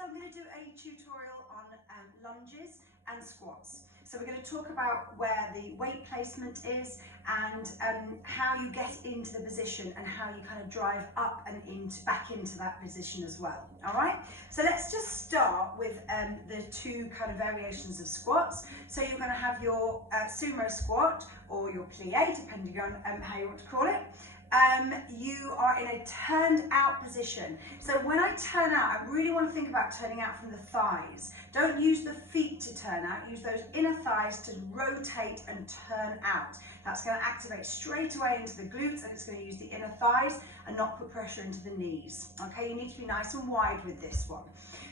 So I'm going to do a tutorial on lunges and squats. So we're going to talk about where the weight placement is and how you get into the position and how you kind of drive up and back into that position as well. All right, so let's just start with the two kind of variations of squats. So you're going to have your sumo squat or your plie, depending on how you want to call it. You are in a turned out position. So when I turn out, I really want to think about turning out from the thighs. Don't use the feet to turn out, use those inner thighs to rotate and turn out. That's going to activate straight away into the glutes and it's going to use the inner thighs and not put pressure into the knees. Okay, you need to be nice and wide with this one.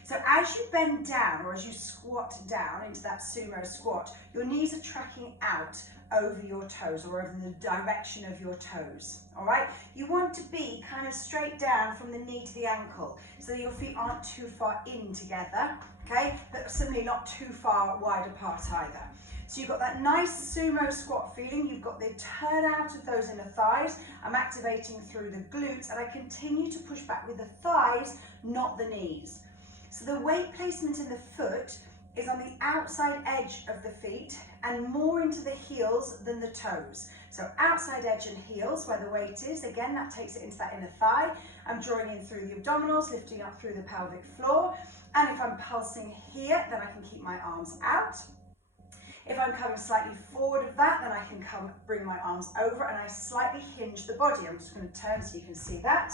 So as you bend down or as you squat down into that sumo squat, your knees are tracking out over your toes or over the direction of your toes. All right, you want to be kind of straight down from the knee to the ankle so that your feet aren't too far in together, okay, but similarly not too far wide apart either. So you've got that nice sumo squat feeling, you've got the turn out of those inner thighs. I'm activating through the glutes and I continue to push back with the thighs, not the knees. So the weight placement in the foot is on the outside edge of the feet and more into the heels than the toes. So outside edge and heels where the weight is, again that takes it into that inner thigh. I'm drawing in through the abdominals, lifting up through the pelvic floor, and if I'm pulsing here then I can keep my arms out. If I'm coming slightly forward of that, then I can bring my arms over and I slightly hinge the body. I'm just going to turn so you can see that.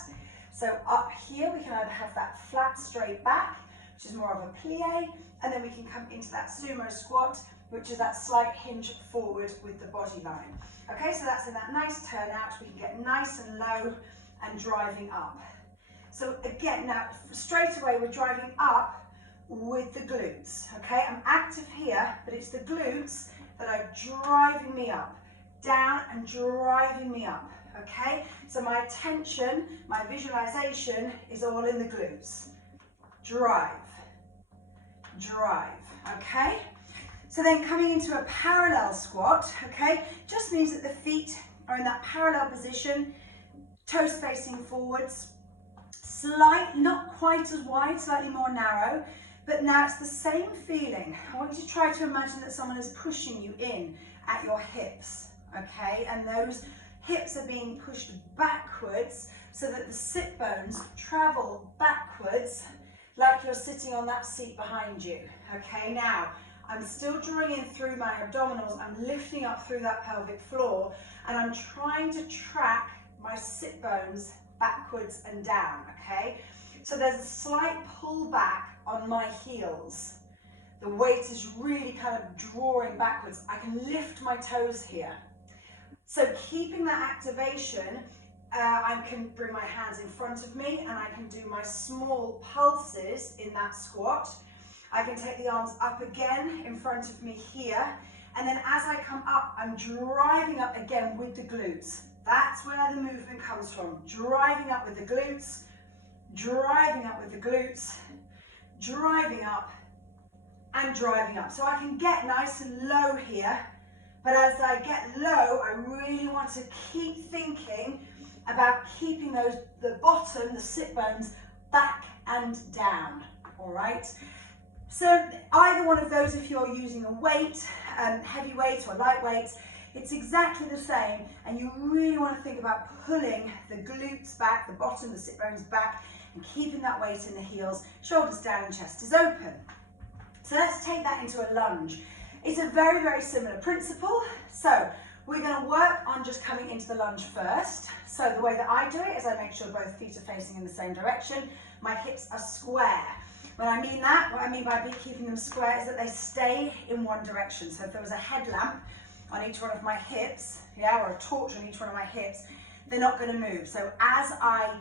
So up here we can either have that flat straight back, which is more of a plie, and then we can come into that sumo squat, which is that slight hinge forward with the body line. Okay, so that's in that nice turnout. We can get nice and low and driving up. So again, now straight away we're driving up with the glutes. Okay, I'm active here, but it's the glutes that are driving me up, down and driving me up. Okay, so my attention, my visualization is all in the glutes. Drive, drive, okay? So then coming into a parallel squat, okay, just means that the feet are in that parallel position, toes facing forwards, not quite as wide, slightly more narrow, but now it's the same feeling. I want you to try to imagine that someone is pushing you in at your hips, okay, and those hips are being pushed backwards so that the sit bones travel backwards like you're sitting on that seat behind you. Okay, now I'm still drawing in through my abdominals, I'm lifting up through that pelvic floor and I'm trying to track my sit bones backwards and down, okay? So there's a slight pull back on my heels. The weight is really kind of drawing backwards. I can lift my toes here. So keeping that activation, I can bring my hands in front of me and I can do my small pulses in that squat. I can take the arms up again in front of me here. And then as I come up, I'm driving up again with the glutes. That's where the movement comes from. Driving up with the glutes, driving up with the glutes, driving up and driving up. So I can get nice and low here. But as I get low, I really want to keep thinking about keeping the bottom, the sit bones, back and down, all right? So either one of those, if you're using a weight, heavy weight or light weights, it's exactly the same, and you really want to think about pulling the glutes back, the bottom, the sit bones back, and keeping that weight in the heels, shoulders down, chest is open. So let's take that into a lunge. It's a very, very similar principle. So we're going to work on just coming into the lunge first. So the way that I do it is I make sure both feet are facing in the same direction. My hips are square. When I mean that, what I mean by keeping them square is that they stay in one direction. So if there was a headlamp on each one of my hips, yeah, or a torch on each one of my hips, they're not going to move. So as I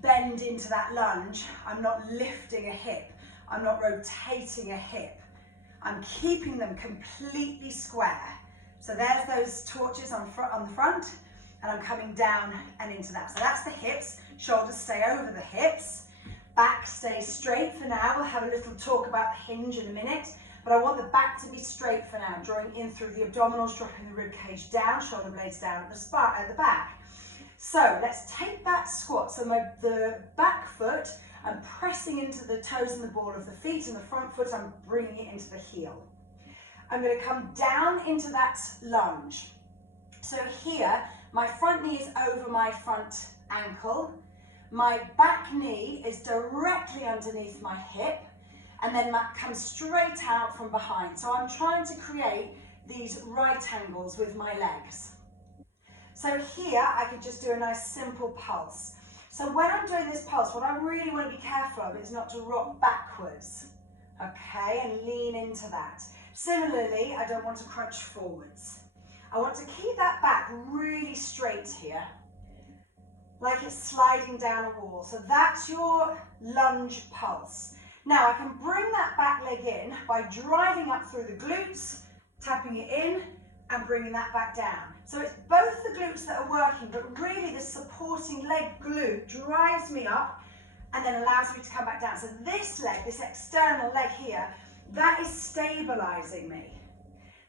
bend into that lunge, I'm not lifting a hip. I'm not rotating a hip. I'm keeping them completely square. So there's those torches on the front, and I'm coming down and into that. So that's the hips. Shoulders stay over the hips. Back stays straight for now. We'll have a little talk about the hinge in a minute, but I want the back to be straight for now. Drawing in through the abdominals, dropping the rib cage down, shoulder blades down at the back. So let's take that squat. So the back foot, I'm pressing into the toes and the ball of the feet, and the front foot, I'm bringing it into the heel. I'm going to come down into that lunge. So here, my front knee is over my front ankle. My back knee is directly underneath my hip, and then that comes straight out from behind. So I'm trying to create these right angles with my legs. So here, I could just do a nice simple pulse. So when I'm doing this pulse, what I really want to be careful of is not to rock backwards, okay, and lean into that. Similarly, I don't want to crunch forwards. I want to keep that back really straight here, like it's sliding down a wall. So that's your lunge pulse. Now I can bring that back leg in by driving up through the glutes, tapping it in, and bringing that back down. So it's both the glutes that are working, but really the supporting leg glute drives me up and then allows me to come back down. So this leg, this external leg here, that is stabilizing me.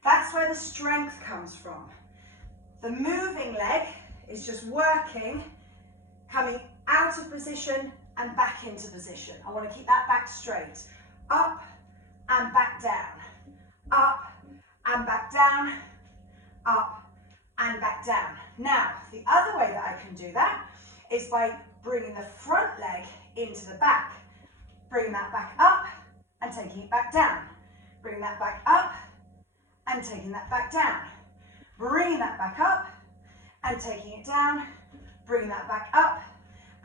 That's where the strength comes from. The moving leg is just working, coming out of position and back into position. I want to keep that back straight. Up and back down. Up and back down. Up and back down. Now, the other way that I can do that is by bringing the front leg into the back. Bringing that back up and taking it back down. Bringing that back up and taking that back down. Bringing that back up and taking it down. Bringing that back up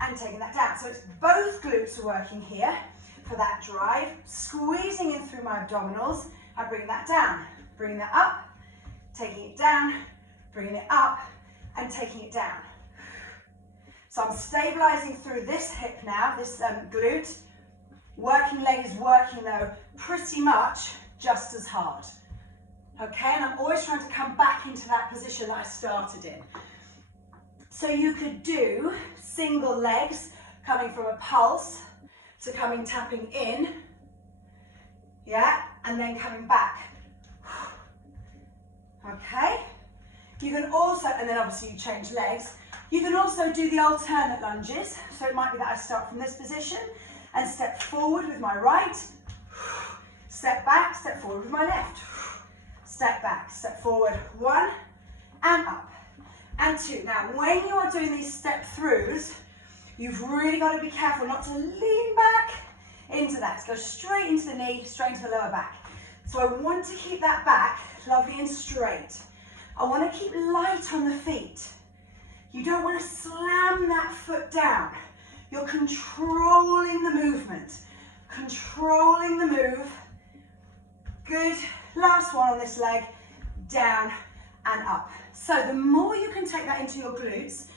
and taking that down. So it's both glutes are working here for that drive, squeezing in through my abdominals and bringing that down. Bringing that up, taking it down, bringing it up and taking it down. So I'm stabilizing through this hip now, this glute. Working leg is working though pretty much just as hard. Okay, and I'm always trying to come back into that position that I started in. So you could do single legs coming from a pulse to coming tapping in, yeah, and then coming back. Okay, you can also, and then obviously you change legs, you can also do the alternate lunges. So it might be that I start from this position and step forward with my right, step back, step forward with my left, step back, step forward, 1 and up and 2. Now when you are doing these step throughs, you've really got to be careful not to lean back into that. Go straight into the knee, straight into the lower back. So I want to keep that back lovely and straight. I want to keep light on the feet. You don't want to slam that foot down. You're controlling the movement, controlling the move. Good. Last one on this leg, down and up. So the more you can take that into your glutes,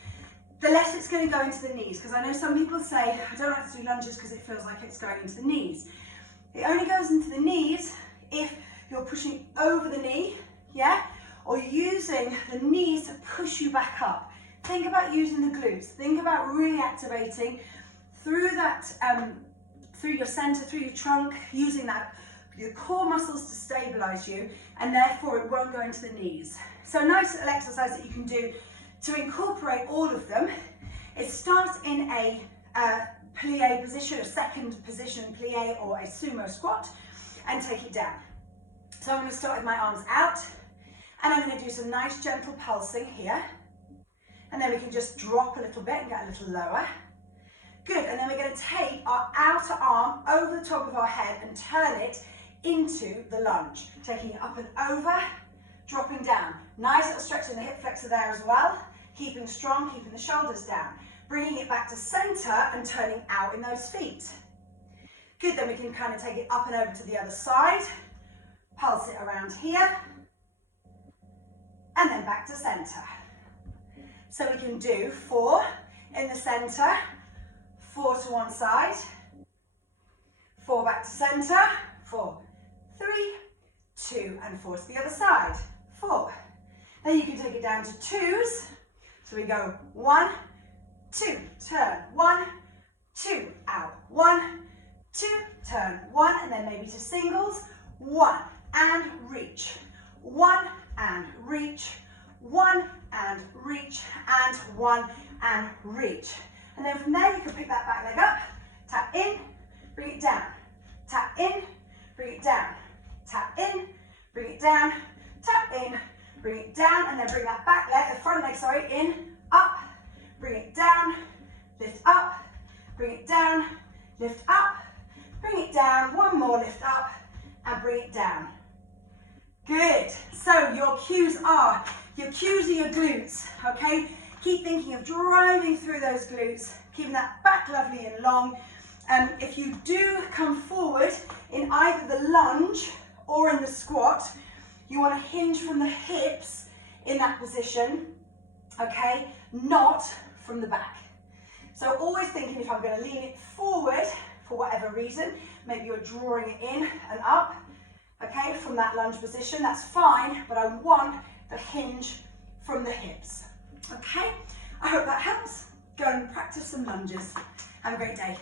the less it's going to go into the knees. Because I know some people say, I don't like to do lunges because it feels like it's going into the knees. It only goes into the knees if you're pushing over the knee, yeah? Or using the knees to push you back up. Think about using the glutes. Think about really activating through that, through your center, through your trunk, using that, your core muscles to stabilize you, and therefore it won't go into the knees. So a nice little exercise that you can do to incorporate all of them is start in a plie position, a second position plie or a sumo squat, and take it down. So I'm going to start with my arms out, and I'm going to do some nice gentle pulsing here. And then we can just drop a little bit and get a little lower. Good, and then we're going to take our outer arm over the top of our head and turn it into the lunge. Taking it up and over, dropping down. Nice little stretch in the hip flexor there as well. Keeping strong, keeping the shoulders down. Bringing it back to center and turning out in those feet. Good, then we can kind of take it up and over to the other side. Pulse it around here. And then back to center. So we can do 4 in the center, 4 to one side, 4 back to center, 4, 3, 2, and 4 to the other side, 4. Then you can take it down to 2s. So we go 1, 2, turn, 1, 2, out, 1, 2, turn, 1, and then maybe to singles, 1, and reach, 1, and reach, 1, and reach, and 1, and reach. And then from there you can pick that back leg up, tap in, bring it down, tap in, bring it down, tap in, bring it down, tap in, bring it down, and then bring that back leg, the front leg, sorry, in, up, bring it down, lift up, bring it down, lift up, bring it down, one more, lift up, and bring it down. Good. So your cues are your glutes, okay? Keep thinking of driving through those glutes, keeping that back lovely and long. If you do come forward in either the lunge or in the squat, you want to hinge from the hips in that position, okay? Not from the back. So always thinking if I'm going to lean it forward for whatever reason, maybe you're drawing it in and up, okay, from that lunge position, that's fine, but I want the hinge from the hips, okay? I hope that helps. Go and practice some lunges. Have a great day.